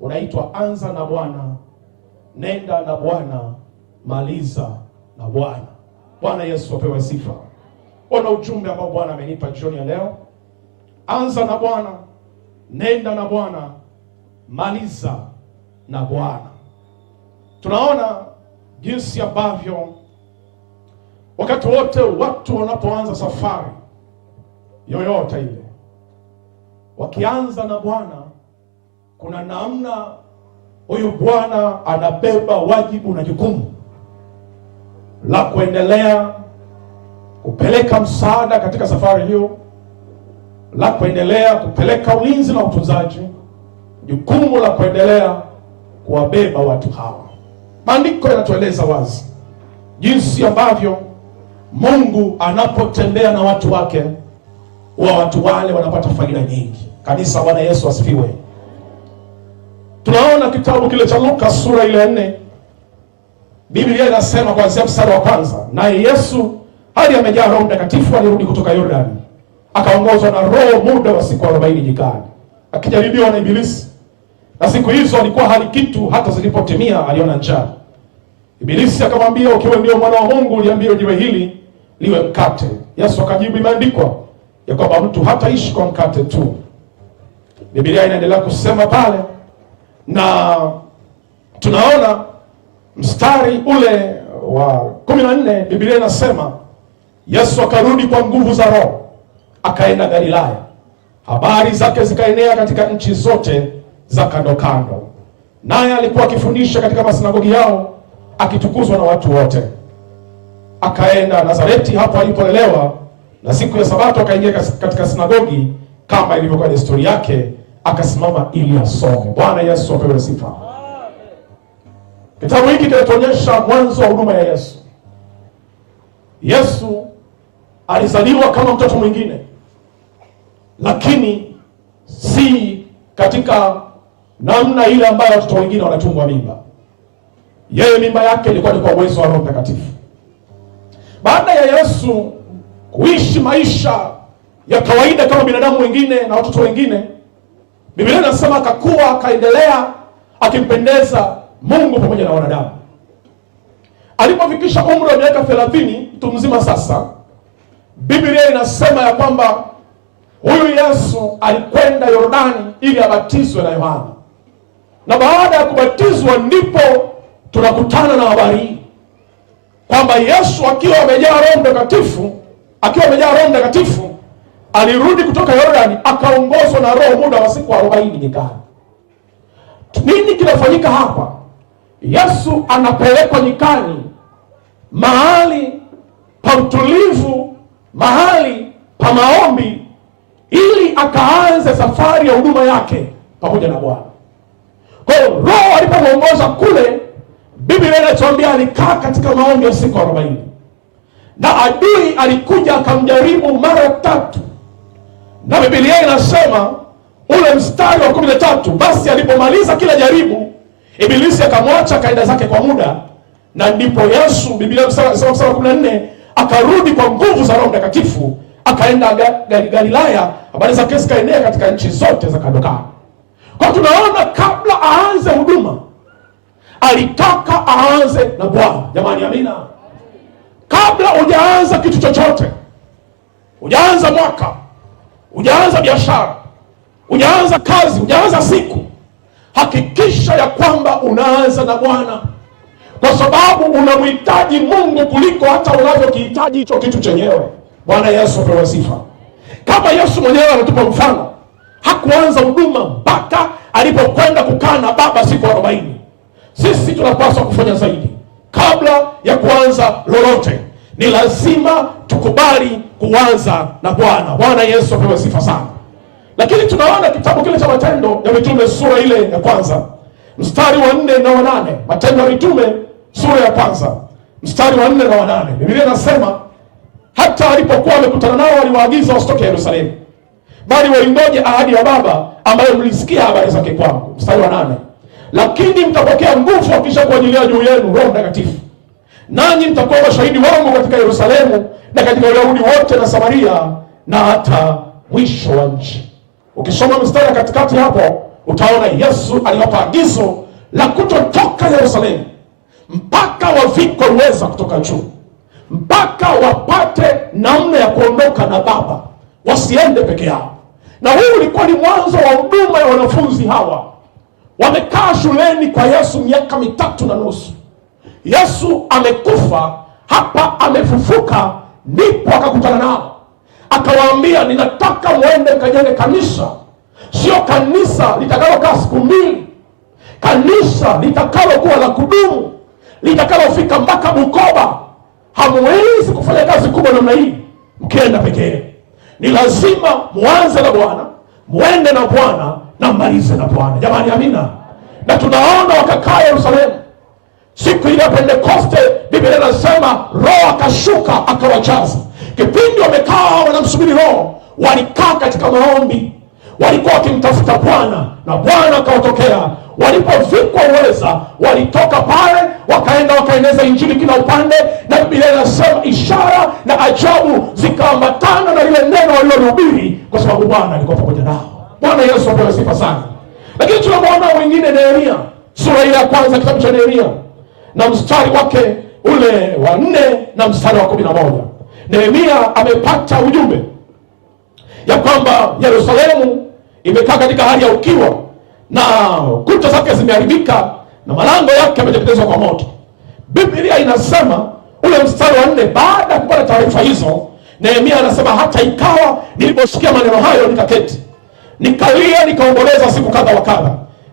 unaitwa anza na Bwana, nenda na Bwana, maliza na Bwana. Bwana Yesu apewe sifa. Ona ujumbe ambao Bwana amenipa jioni ya leo. Anza na Bwana, nenda na Bwana, maliza na Bwana. Tunaona jinsi ambavyo wakati wote watu wanapoanza safari yoyote ile, wakianza na Bwana, kuna namna huyu Bwana anabeba wajibu na jukumu la kuendelea kupeleka msaada katika safari hiyo, la kuendelea kupeleka ulinzi na utunzaji, jukumu la kuendelea kuwabeba watu hawa. Maandiko yanatueleza wazi jinsi ambavyo Mungu anapotembea na watu wake, watu wale wanapata faida nyingi. Kanisa, Bwana Yesu asifiwe. Tunaona kitabu kile cha Luka sura ile 4. Biblia inasema kuanzia mstari wa kwanza, naye Yesu hali amejaa Roho Mtakatifu alirudi kutoka Yordani, akaongozwa na Roho muda wa siku 40 jikani, akijaribiwa na Ibilisi. Na siku hizo alikuwa hali kitu, hata zilipotimia aliona njaa. Ibilisi akamwambia, ukiwa ndio mwana wa Mungu, uliambie jiwe hili liwe mkate. Yesu akajibu, imeandikwa ya kwamba mtu hataishi kwa mkate tu. Biblia inaendelea kusema pale, na tunaona mstari ule wa 14, Biblia inasema Yesu akarudi kwa nguvu za Roho, akaenda Galilaya. Habari zake zikaenea katika nchi zote za kando kando, naye alikuwa akifundisha katika masinagogi yao, akitukuzwa na watu wote. Akaenda Nazareti, hapo alipolelewa, na siku ya Sabato akaingia katika sinagogi kama ilivyokuwa desturi yake, akasimama ili asome. Bwana Yesu apewe sifa. Kitabu hiki kinatuonyesha mwanzo wa huduma ya Yesu. Yesu alizaliwa kama mtoto mwingine, lakini si katika namna ile ambayo watoto wengine wanatungwa mimba. Yeye mimba yake ilikuwa ni kwa uwezo wa Roho Mtakatifu. Baada ya Yesu kuishi maisha ya kawaida kama binadamu wengine na watoto wengine, Biblia inasema akakuwa, akaendelea akimpendeza Mungu pamoja na wanadamu. Alipofikisha umri wa miaka 30, mtu mzima sasa, Biblia inasema ya kwamba huyu Yesu alikwenda Yordani ili abatizwe na Yohana. Na baada ya kubatizwa ndipo tunakutana na habari hii kwamba Yesu akiwa amejaa Roho Mtakatifu, alirudi kutoka Yordani, akaongozwa na Roho muda wa siku 40 nyikani. Nini kinafanyika hapa? Yesu anapelekwa nyikani, mahali pa utulivu, mahali pa maombi, ili akaanze safari ya huduma yake pamoja na Bwana. Kwa hiyo Roho alipomuongoza kule, Biblia inatuambia alikaa katika maombi ya siku 40. Na adui alikuja akamjaribu mara 3. Na Biblia inasema ule mstari wa 13, basi alipomaliza kila jaribu, Ibilisi akamwacha, akaenda zake kwa muda. Na ndipo Yesu, Biblia inasema mstari wa 14, akarudi kwa nguvu za Roho Mtakatifu, akaenda Galilaya. Habari zake zikaenea katika nchi zote za kando kando. Kwa tunaona kabla aanze huduma, alitaka aanze na Bwana. Jamani, amina. Kabla hujaanza kitu chochote, hujaanza mwaka, hujaanza biashara, hujaanza kazi, hujaanza siku, hakikisha ya kwamba unaanza na Bwana, kwa sababu unamhitaji Mungu kuliko hata unavyokihitaji hicho kitu chenyewe. Bwana Yesu apewe sifa. Kama Yesu mwenyewe anatupa mfano, hakuanza huduma mpaka alipokwenda kukaa na Baba siku 40. Sisi tunapaswa kufanya zaidi. Kabla ya kuanza lolote, ni lazima tukubali kuanza na Bwana. Bwana Yesu apewe sifa sana. Lakini tunaona kitabu kile cha Matendo ya Mitume sura ile ya kwanza, mstari wa 4 na wa 8. Matendo ya Mitume sura ya kwanza, mstari wa 4 na wa 8. Biblia inasema hata alipokuwa amekutana nao, aliwaagiza wasitoke Yerusalemu, bali waingoje ahadi ya Baba ambayo mlisikia habari zake kwangu. Mstari wa 8, lakini mtapokea nguvu akisha kuajilia juu yenu Roho Mtakatifu, nanyi mtakuwa mashahidi wangu katika Yerusalemu na katika Uyahudi wote na Samaria na hata mwisho wa nchi. Ukisoma mstari katikati hapo, utaona Yesu aliwapa agizo la kutotoka Yerusalemu mpaka wavikwe uweza kutoka juu, mpaka wapate namna ya kuondoka na Baba, wasiende peke yao. Na huu ulikuwa ni mwanzo wa huduma ya wanafunzi hawa. Wamekaa shuleni kwa Yesu miaka 3.5. Yesu amekufa, hapa amefufuka, ndipo akakutana nao. Akawaambia, ninataka mwende kajenge kanisa. Sio kanisa litakalokaa siku 2. Kanisa litakalokuwa la kudumu, litakalofika mpaka Bukoba. Hamwezi kufanya kazi kubwa namna hii mkienda pekee. Ni lazima muanze na Bwana, muende na Bwana na mmalize na Bwana. Jamani, amina. Na tunaona wakakaa Yerusalemu. Siku ile ya Pentekoste, Biblia inasema Roho akashuka akawajaza. Kipindi wamekaa wanamsubiri Roho, walikaa katika maombi, walikuwa wakimtafuta Bwana na Bwana akawatokea. Walipovikwa uweza, walitoka pale wakaenda wakaeneza injili kila upande, na Biblia inasema ishara na ajabu zikaambatana na ile neno walilolihubiri, kwa sababu Bwana alikuwa pamoja nao. Bwana Yesu apewe sifa sana. Lakini tunamwona mwingine, Nehemia, sura ile ya kwanza kitabu cha Nehemia na mstari wake ule wa 4 na mstari wa 11. Nehemia amepata ujumbe ya kwamba Yerusalemu imekaa katika hali ya ukiwa na kuta zake zimeharibika na malango yake yameteketezwa kwa moto. Biblia inasema ule mstari wa 4, baada ya kupata taarifa hizo, Nehemia anasema, hata ikawa niliposikia maneno hayo nikaketi, nikalia, nikaomboleza siku kadha wa kadha,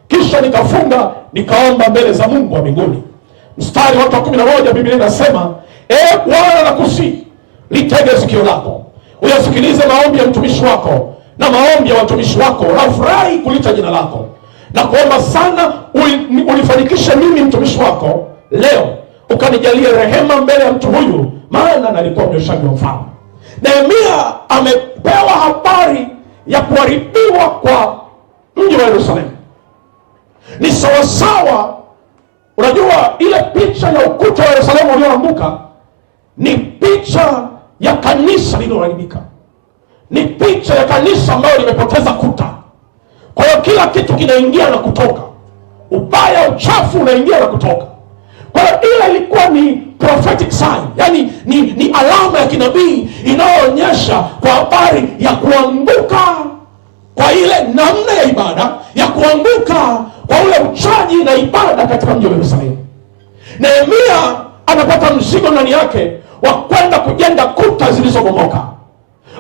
kisha nikafunga, nikaomba mbele za Mungu wa mbinguni. Mstari wa 11, Biblia inasema, Bwana nakusihi, litege sikio lako uyasikilize maombi ya mtumishi wako na maombi ya watumishi wako, nafurahi kulita jina lako, na kuomba sana unifanikishe mimi mtumishi wako leo, ukanijalie rehema mbele ya mtu huyu, maana nalikuwa mnyoshaji wa mfalme. Nehemia amepewa habari ya kuharibiwa kwa mji wa Yerusalemu. Ni sawasawa, unajua ile picha ya ukuta wa Yerusalemu ulioanguka ni picha ya kanisa lililoharibika, ni picha ya kanisa ambayo limepoteza kuta. Kwa hiyo kila kitu kinaingia na kutoka, ubaya, uchafu unaingia na kutoka. Kwa hiyo ile ilikuwa ni prophetic sign, yani ni alama ya kinabii inayoonyesha kwa habari ya kuanguka kwa ile namna ya ibada, ya kuanguka kwa ule uchaji na ibada katika mji wa Yerusalemu. Nehemia anapata mzigo ndani yake wa kwenda kujenga kuta zilizobomoka.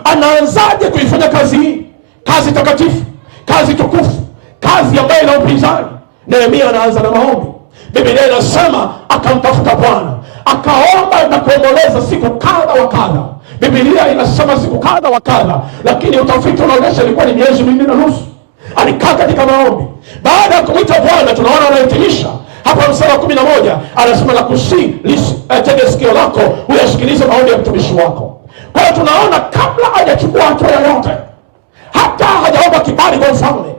Anaanzaje kuifanya kazi hii? Kazi takatifu, kazi tukufu, kazi ambayo ina upinzani. Nehemia anaanza na maombi. Biblia inasema akamtafuta Bwana, akaomba na kuomboleza siku kadha wa kadha. Biblia inasema siku kadha wa kadha, lakini utafiti unaonyesha ilikuwa ni miezi 2.5. Alikaa katika maombi. Baada ya kumwita Bwana, tunaona anahitimisha hapa mstari wa 11, anasema nakusihi, tege sikio lako uyasikilize maombi ya mtumishi wako. Kwa hiyo tunaona kabla hajachukua hatua yoyote, hata hajaomba kibali kwa mfalme,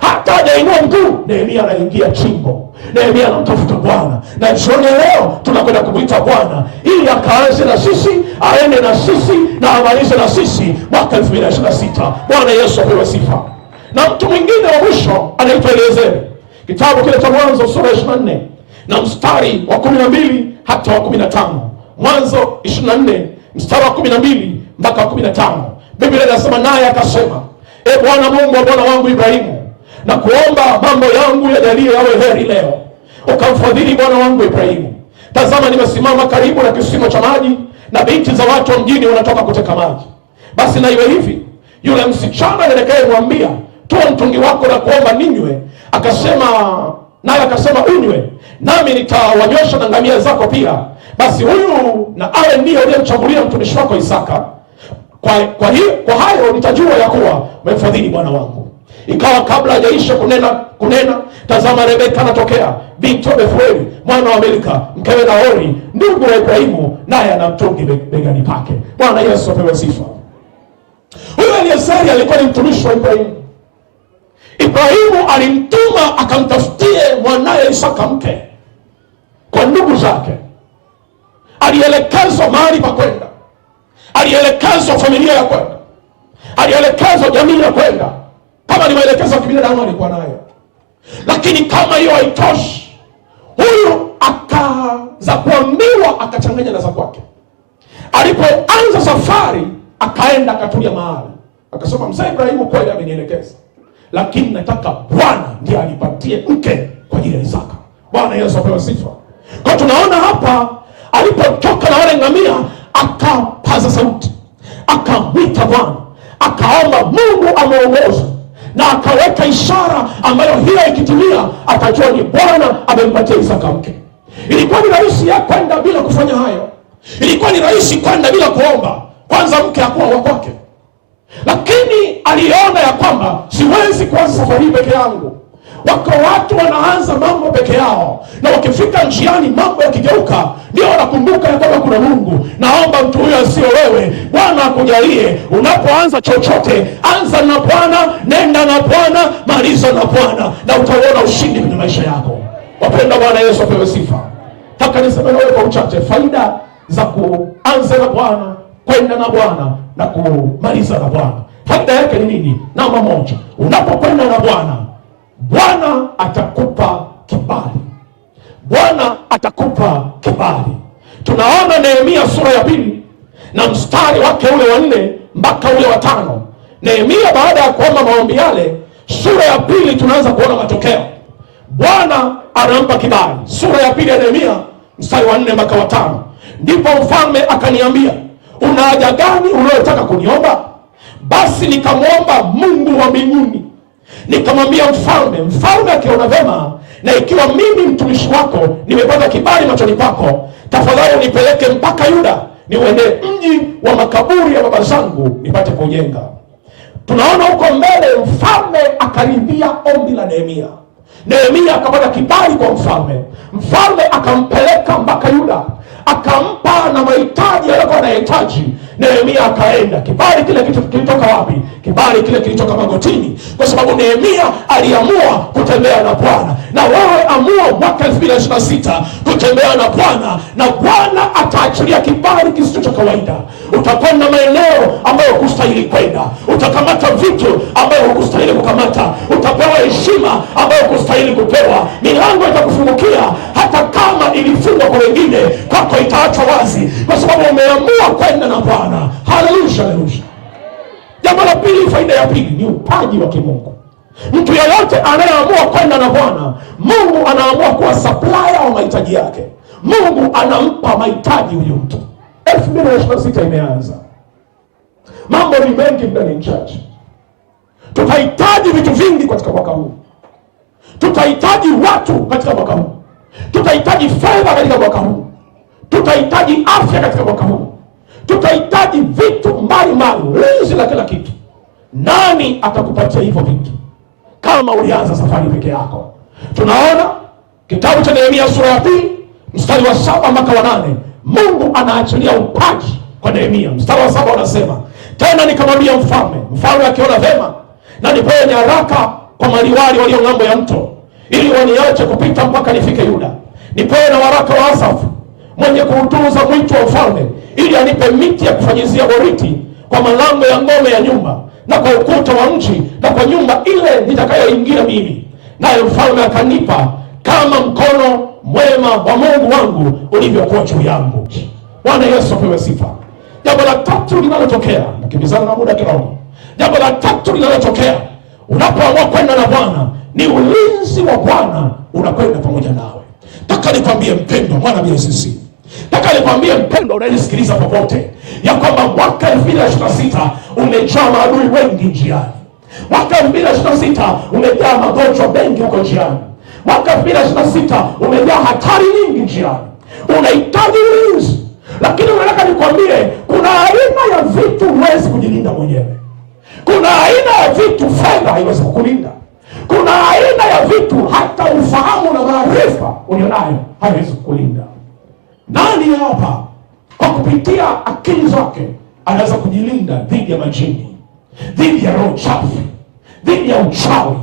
hata hajainua mguu, Nehemia anaingia chimbo. Nehemia anamtafuta Bwana, na jioni leo tunakwenda kumwita Bwana ili akaanze na sisi, aende na sisi na amalize na sisi mwaka 2026. Bwana Yesu apewe sifa. Na mtu mwingine wa mwisho anaitwa Eliezeri. Kitabu kile cha Mwanzo sura 24 na mstari wa 12 hata wa 15. Mwanzo 24 mstari wa 12 mpaka 15. Biblia inasema, naye akasema, Bwana Mungu wa bwana wangu Ibrahimu, na kuomba mambo yangu yajalie yawe heri leo, ukamfadhili bwana wangu Ibrahimu. Tazama, nimesimama karibu na kisima cha maji, na binti za watu wa mjini wanatoka kuteka maji. Basi na iwe hivi, yule msichana nitakayemwambia toa mtungi wako na kuomba ninywe, naye akasema unywe, nami nitawanywesha na ngamia zako pia. Basi huyu na awe ndiye uliyemchagulia mtumishi wako Isaka. Kwa hayo nitajua ya kuwa umemfadhili bwana wangu. Ikawa kabla hajaisha kunena, tazama, Rebeka anatokea, binti wa Bethueli mwana wa Milka, mkewe Nahori, ndugu wa Ibrahimu, naye ana mtungi begani pake. Bwana Yesu apewe sifa. Huyu Eliezeri alikuwa ni mtumishi wa Ibrahimu. Ibrahimu alimtuma akamtafutie mwanaye Isaka mke kwa ndugu zake. Alielekezwa mahali pa kwenda, alielekezwa familia ya kwenda, alielekezwa jamii ya kwenda. Kama ni maelekezo ya kibinadamu alikuwa nayo, Lakini kama hiyo haitoshi, huyu akaza kuambiwa, akachanganya na za kwake. Alipoanza safari, akaenda akatulia mahali, akasema, mzee Ibrahimu kweli amenielekeza, lakini nataka Bwana ndiye anipatie mke kwa ajili ya Isaka. Bwana Yesu apewe sifa. Kwa tunaona hapa, alipotoka na wale ngamia, akapaza sauti, akamwita Bwana, akaomba Mungu amuongoze, na akaweka ishara ambayo hiyo ikitimia atajua ni Bwana amempatia Isaka mke. Ilikuwa ni rahisi ya kwenda bila kufanya hayo. Ilikuwa ni rahisi kwenda bila kuomba. Kwanza mke hakuwa wa kwake, lakini aliona ya kwamba siwezi kuanza safari peke yangu. Wako watu wanaanza mambo peke yao, na wakifika njiani mambo yakigeuka, ndio wanakumbuka ya kwamba kuna Mungu. Naomba mtu huyo asio wewe, Bwana akujalie unapoanza chochote, anza na Bwana, nenda na Bwana, maliza na Bwana, na utaona ushindi kwenye maisha yako. Wapenda, Bwana Yesu apewe sifa. Taka niseme na wewe kwa uchache faida za kuanza na Bwana, kwenda na Bwana na kumaliza na Bwana. Faida yake ni nini? Namba moja, unapokwenda na Bwana, Bwana atakupa kibali. Bwana atakupa kibali. Tunaona Nehemia sura ya 2 na mstari wake ule wa 4 mpaka ule wa 5. Nehemia baada ya kuomba maombi yale, sura ya 2 tunaanza kuona matokeo. Bwana anampa kibali. Sura ya 2 ya Nehemia mstari wa 4 mpaka wa 5. Ndipo mfalme akaniambia, una haja gani unayotaka kuniomba? Basi nikamwomba Mungu wa mbinguni, nikamwambia mfalme. Mfalme akiona vema, na ikiwa mimi mtumishi wako nimepata kibali machoni pako, tafadhali unipeleke mpaka Yuda, niuende mji wa makaburi ya baba zangu nipate kujenga. Tunaona huko mbele mfalme akaridhia ombi la Nehemia. Nehemia akapata kibali kwa mfalme. Mfalme akampeleka mpaka Yuda, akampa na mahitaji aliyokuwa anahitaji. Nehemia akaenda. Kibali kile kilitoka wapi? Kibali kile kilitoka magotini, kwa sababu Nehemia aliamua kutembea na Bwana. Na wewe amua mwaka 2026 kutembea na Bwana, na Bwana ataachilia kibali kisicho cha kawaida. Utakwenda maeneo ambayo hukustahili kwenda, utakamata vitu ambayo hukustahili kukamata, utapewa heshima ambayo hukustahili kupewa. Milango itakufungukia hata kama ilifungwa kwa wengine, kwako itaachwa wazi, kwa sababu umeamua kwenda na Bwana. Haleluya, haleluya. Jambo la pili, faida ya pili ni upaji wa kimungu. Mtu yeyote anayeamua kwenda na Bwana, Mungu anaamua kuwa supplier wa mahitaji yake. Mungu anampa mahitaji huyu mtu. 2026 imeanza, mambo ni mengi ndani ya church. Tutahitaji vitu vingi katika mwaka huu. Tutahitaji watu katika mwaka huu. Tutahitaji fedha katika mwaka huu. Tutahitaji afya katika mwaka huu. Tutahitaji vitu mbalimbali, linzi la kila kitu. Nani atakupatia hivyo vitu kama ulianza safari peke yako? Tunaona kitabu cha Nehemia sura ya 2 mstari wa 7 mpaka wa 8. Mungu anaachilia upaji kwa Nehemia. Mstari wa 7 unasema, tena nikamwambia mfalme. Mfalme akiona vema, na nipewe nyaraka kwa maliwali walio ng'ambo ya mto, ili waniache kupita mpaka nifike Yuda. Nipewe na waraka wa Asafu mwenye kuutunza mwito wa ufalme, ili anipe miti ya kufanyizia boriti kwa malango ya ngome ya nyumba, na kwa ukuta wa mji, na kwa nyumba ile nitakayoingia mimi. Naye mfalme akanipa kama mkono mwema wa Mungu wangu ulivyokuwa juu yangu. Bwana Yesu apewe sifa. Jambo la tatu linalotokea, nakimbizana na muda kidogo. Jambo la tatu linalotokea unapoamua kwenda na Bwana ni ulinzi wa Bwana unakwenda pamoja nawe. Taka nikwambie mpendwa mwana BSC, taka nikwambie mpendwa unayenisikiliza popote, ya kwamba mwaka 2026 umejaa maadui wengi njiani. Mwaka 2026 umejaa magonjwa mengi huko njiani. Mwaka 2026 umejaa hatari nyingi njiani. Unahitaji ulinzi, lakini unataka nikwambie kuna aina ya vitu huwezi kujilinda mwenyewe. Kuna aina ya vitu fedha haiwezi kukulinda. Kuna aina ya vitu hata ufahamu na maarifa ulionayo haiwezi kukulinda. Nani hapa kwa kupitia akili zake anaweza kujilinda dhidi ya majini, dhidi ya roho chafu, dhidi ya uchawi?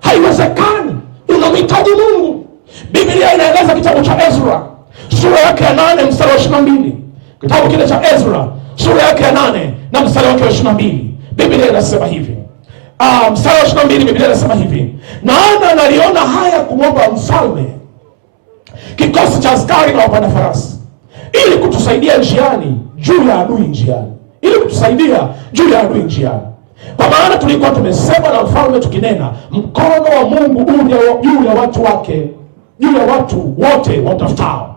Haiwezekani. Unamhitaji Mungu. Biblia inaeleza kitabu cha Ezra sura yake ya 8 mstari wa 22. Kitabu kile cha Ezra sura yake ya 8 na mstari wake wa 22. Biblia inasema hivi: Mstari wa 22 Biblia inasema hivi, maana naliona haya kumwomba mfalme kikosi cha askari na wapanda farasi, ili kutusaidia njiani juu ya adui njiani, ili kutusaidia juu ya adui njiani. Kwa maana tulikuwa tumesema na mfalme tukinena, mkono wa Mungu uje juu ya watu wake, juu ya watu wote wamtafutao,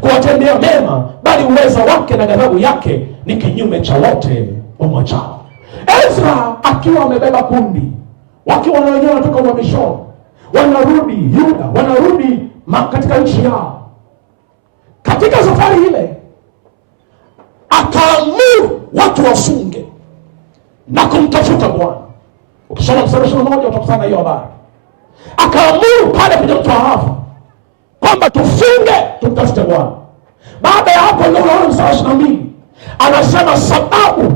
kuwatendea mema, bali uweza wake na ghadhabu yake ni kinyume cha wote wamwachao. Ezra akiwa amebeba kundi, wakiwa na wenyewe wanatoka uhamishoni, wanarudi Yuda, wanarudi katika nchi yao. Katika safari ile akaamuru watu wafunge na kumtafuta Bwana. Ukisoma mstari 21 utakutana hiyo habari. Akaamuru pale kwenye mto Ahava kwamba tufunge tumtafute Bwana. Baada ya hapo ndio unaona mstari 22 anasema sababu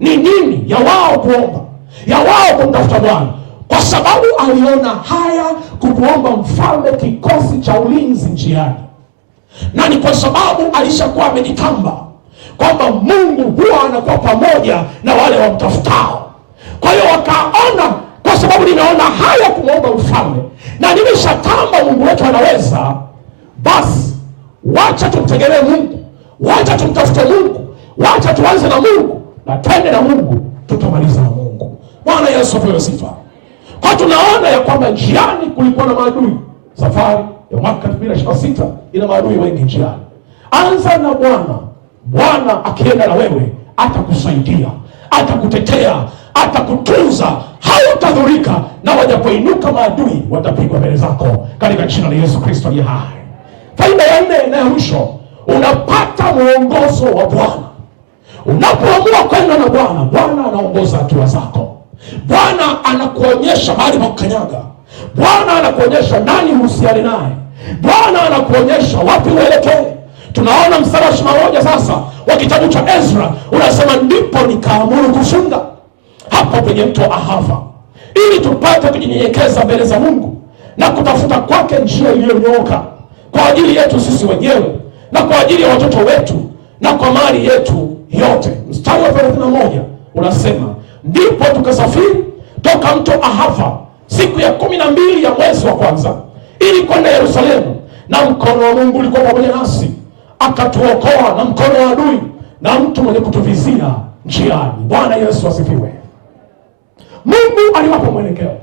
ni nini ya wao kuomba, ya wao kumtafuta Bwana, kwa sababu aliona haya kumwomba mfalme kikosi cha ulinzi njiani, na ni kwa sababu alishakuwa amejitamba kwamba Mungu huwa anakuwa pamoja na wale wamtafutao. Kwa hiyo wakaona, kwa sababu ninaona haya kumwomba mfalme na nimeshatamba Mungu wetu anaweza, basi wacha tumtegemee Mungu, wacha tumtafute Mungu, wacha tuanze na Mungu na twende na Mungu, tutamaliza na Mungu. Bwana Yesu apewe sifa. Kwa tunaona ya kwamba njiani kulikuwa na maadui. Safari ya mwaka 2026 ina maadui wengi njiani. Anza na Bwana. Bwana akienda na wewe atakusaidia, atakutetea, atakutunza, hautadhurika, na wajapoinuka maadui watapigwa mbele zako katika jina la Yesu Kristo aliye hai. Faida ya 4 na ya mwisho, unapata mwongozo wa Bwana. Unapoamua kwenda na Bwana, Bwana anaongoza hatua zako. Bwana anakuonyesha mahali pa kukanyaga. Bwana anakuonyesha nani uhusiane naye. Bwana anakuonyesha wapi uelekee. Tunaona mstari wa 21 sasa wa kitabu cha Ezra unasema, ndipo nikaamuru kufunga hapo kwenye mto Ahava, ili tupate kujinyenyekeza mbele za Mungu na kutafuta kwake njia iliyonyooka, kwa ajili yetu sisi wenyewe na kwa ajili ya watoto wetu na kwa mali yetu yote. Mstari wa 31 unasema, ndipo tukasafiri toka mto Ahava siku ya 12 ya mwezi wa kwanza, ili kwenda Yerusalemu, na mkono wa Mungu ulikuwa pamoja nasi, akatuokoa na mkono wa adui na mtu mwenye kutuvizia njiani. Bwana Yesu asifiwe. Mungu aliwapa mwelekeo.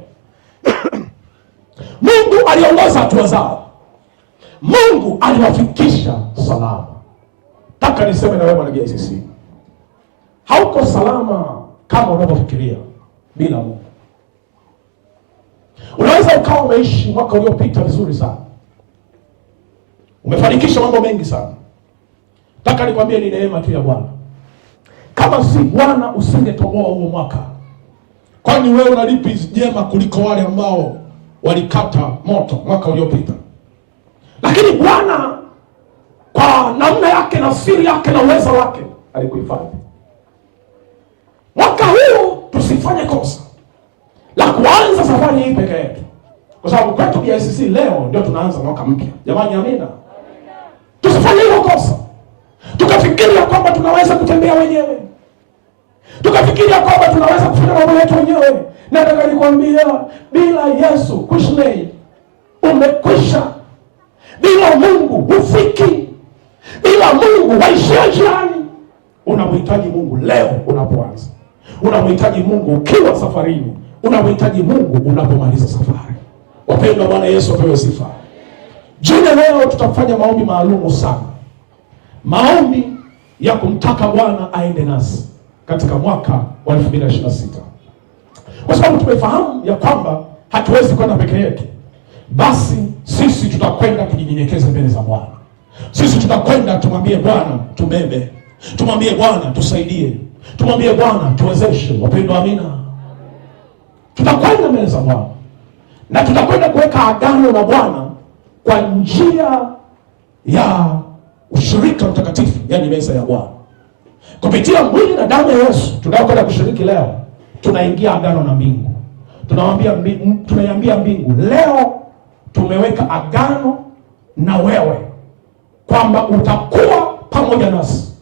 Mungu aliongoza hatua zao. Mungu aliwafikisha salama. Taka niseme na wewe mwana JCC, hauko salama kama unavyofikiria bila Mungu. Unaweza ukawa umeishi mwaka uliopita vizuri sana, umefanikisha mambo mengi sana. Taka nikwambie ni neema tu ya Bwana. Kama si Bwana usingetoboa huo mwaka. Kwani wewe unalipi jema kuliko wale ambao walikata moto mwaka uliopita? Lakini Bwana kwa namna yake na siri yake na uwezo wake alikuhifadhi. Mwaka huu tusifanye kosa la kuanza safari hii peke yetu, kwa sababu kwetu BICC leo ndio tunaanza mwaka mpya. Jamani, amina. Tusifanye hilo kosa tukafikiria kwamba tunaweza kutembea wenyewe, tukafikiria kwamba tunaweza kufanya mambo yetu wenyewe. Nataka nikwambia, bila Yesu kushlei umekwisha. Bila Mungu hufiki. Bila Mungu waishia njiani. Unamhitaji Mungu leo unapoanza, unamhitaji Mungu ukiwa safarini, unamhitaji Mungu unapomaliza safari. Wapendwa, Bwana Yesu apewe sifa. Jina leo tutafanya maombi maalumu sana, maombi ya kumtaka Bwana aende nasi katika mwaka wa 2026, kwa sababu tumefahamu ya kwamba hatuwezi kwenda peke yetu. Basi sisi tutakwenda kujinyenyekeza mbele za Bwana. Sisi tutakwenda tumwambie Bwana tubebe, tumwambie Bwana tusaidie, tumwambie Bwana tuwezeshe. Wapendwa, amina. Tutakwenda mbele za Bwana na tutakwenda kuweka agano na Bwana kwa njia ya ushirika mtakatifu, yani meza ya Bwana. Kupitia mwili na damu ya Yesu tunayokwenda kushiriki leo, tunaingia agano na mbingu. Tunaiambia mbingu, leo tumeweka agano na wewe kwamba utakuwa pamoja nasi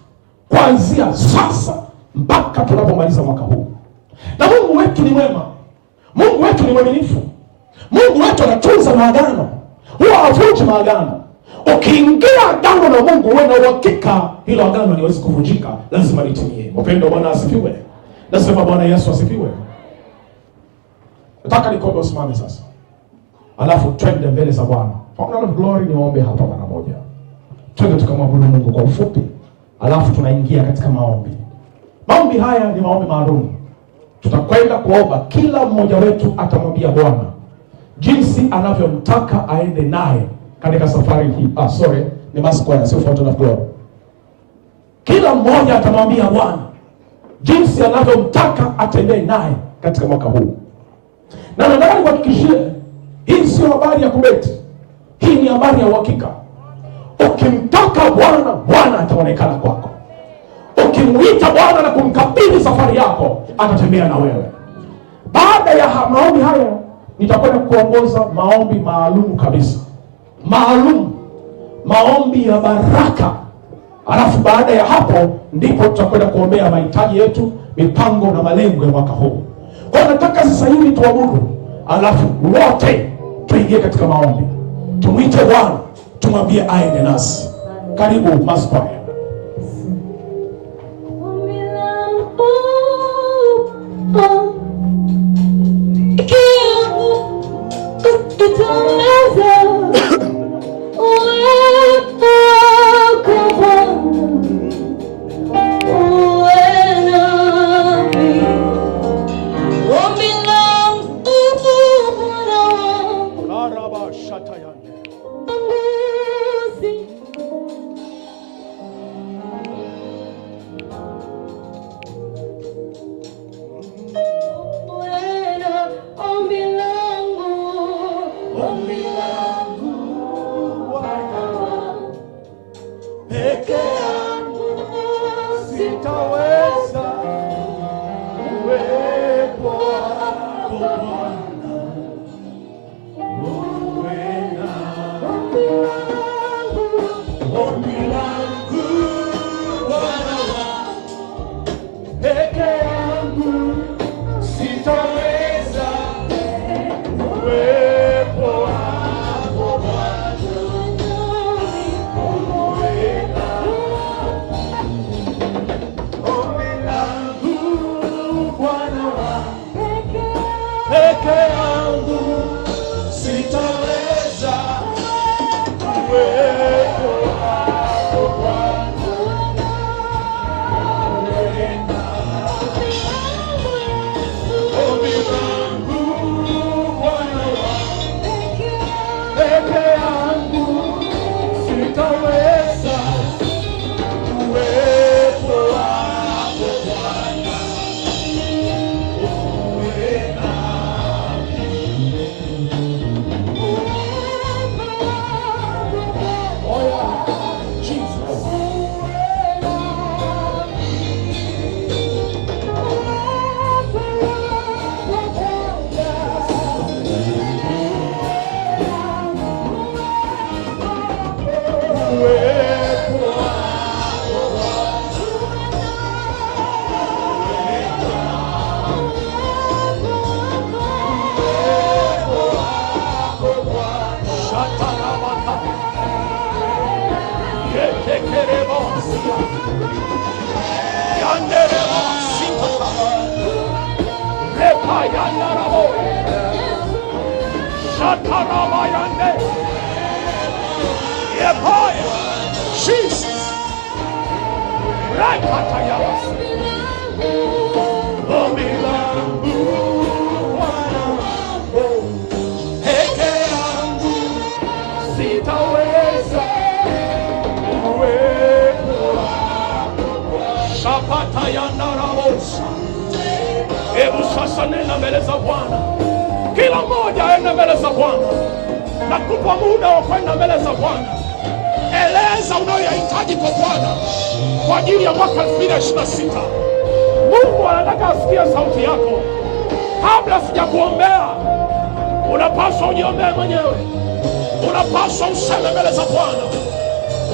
kuanzia sasa mpaka tunapomaliza mwaka huu. Na Mungu wetu ni mwema. Mungu wetu ni mwaminifu. Mungu wetu anatunza maagano, huwa havunji maagano. Ukiingia agano na Mungu, uwe na uhakika hilo agano haliwezi kuvunjika, lazima litimie. Upendo Bwana asifiwe. Nasema Bwana Yesu asifiwe. Nataka nikuombe usimame sasa, alafu twende mbele za Bwana. For God of glory, niombe hapa mara moja. Twende tukamwabudu Mungu kwa ufupi, alafu tunaingia katika maombi. Maombi haya ni maombi maalum. Tutakwenda kuomba, kila mmoja wetu atamwambia Bwana jinsi anavyomtaka aende naye katika safari hii. Ni Maskwaya, sio For God of glory. Kila mmoja atamwambia Bwana jinsi anavyomtaka atembee naye katika mwaka huu. Na nataka nikuhakikishie, hii sio habari ya kubeti. Hii ni habari ya uhakika. Ukimtaka Bwana, Bwana ataonekana kwako. Ukimuita Bwana na kumkabidhi safari yako, atatembea na wewe. Baada ya maombi haya, nitakwenda kuongoza maombi maalum kabisa. Maalum. Maombi ya baraka. Alafu baada ya hapo ndipo tutakwenda kuombea mahitaji yetu, mipango na malengo ya mwaka huu. Kwa nataka sasa hivi tuabudu, alafu wote tuingie katika maombi. Tumwite Bwana, tumwambie aende nasi. Karibu Maskwaya. Hebu sasa nenda mbele za Bwana. Kila mmoja aende mbele za Bwana. Nakupa muda wa kwenda mbele za Bwana. Eleza unayohitaji kwa Bwana kwa ajili ya mwaka 2026. Mungu anataka asikie sauti yako. Kabla sijakuombea, unapaswa ujiombee mwenyewe. Unapaswa useme mbele za Bwana.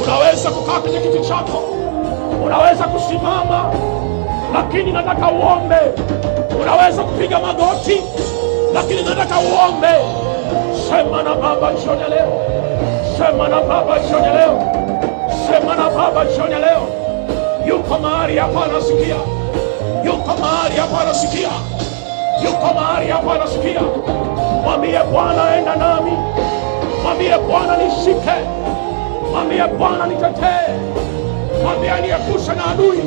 Unaweza kukaa kwenye kiti chako, unaweza kusimama, lakini nataka uombe. Unaweza kupiga magoti, lakini nataka uombe. Sema na Baba jioni leo, sema na Baba jioni leo, sema na Baba jioni leo. Yuko mahali hapa anasikia, yuko mahali hapa anasikia, yuko mahali hapa anasikia. Mwambie Bwana, enda nami. Mwambie Bwana, nishike. Mwambie Bwana, nitetee. Mwambie niepushe na adui.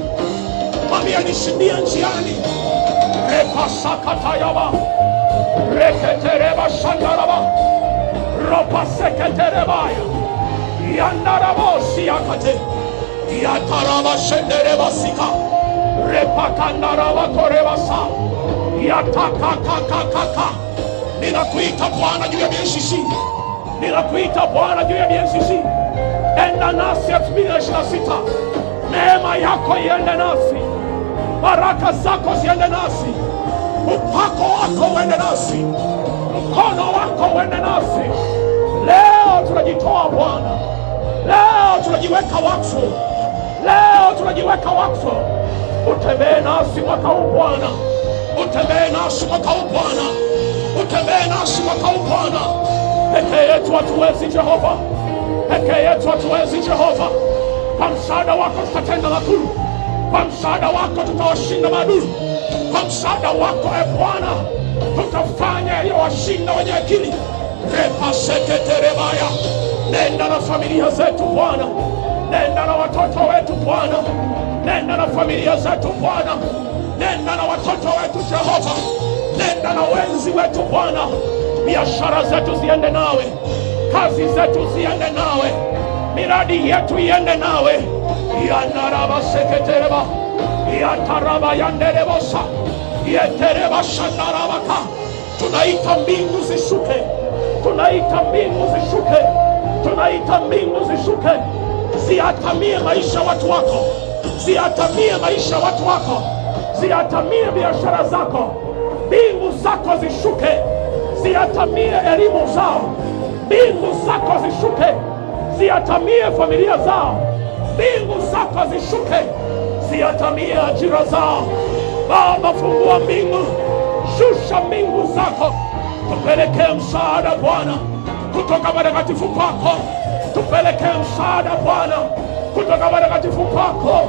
Mwambie nishindie njiani. Repasakatayaba, reketereba shandaraba, ropaseketerebaya, yandarabosi yakate, yataraba shendereba sika, repakandaraba korebasa, yatakakakakaka. Ninakuita Bwana juu ya BNCC. Ninakuita Bwana juu ya BNCC. Enda nasi 2026. Neema yako iende nasi. Baraka zako ziende nasi. Upako wako uende nasi. Mkono wako uende nasi. Leo tunajitoa Bwana. Leo tunajiweka wakfu. Leo tunajiweka wakfu. Utembee nasi mwaka huu Bwana. Utembee nasi mwaka huu Bwana. Utembee nasi mwaka huu Bwana. Pekee yetu hatuwezi Jehova. Pekee yetu hatuwezi Jehova. Kwa msaada wako tutatenda makuu. Kwa msaada wako tutawashinda maadui. Kwa msaada wako Bwana tutafanya yaliyowashinda wenye akili. Repaseketerebaya. Nenda na familia zetu Bwana. Nenda na watoto wetu Bwana. Nenda na familia zetu Bwana. Nenda na watoto wetu Jehova. Nenda na wenzi wetu Bwana. Biashara zetu ziende nawe. Kazi zetu ziende nawe. Miradi yetu iende nawe. Yandaraba seketereba, yataraba yanderebosa, yetereba shandarabaka. Tunaita mbingu zishuke. Tunaita mbingu zishuke. Tunaita mbingu zishuke. Ziatamie maisha watu wako. Ziatamie maisha watu wako. Ziatamie biashara zako. Mbingu zako zishuke. Ziatamie elimu zao. Mbingu zako zishuke. Ziatamie familia zao. Mbingu zako zishuke. Ziatamie ajira zao. Baba, fungua mbingu. Shusha mbingu zako. Tupelekee msaada Bwana kutoka patakatifu pako. Tupelekee msaada Bwana kutoka patakatifu pako.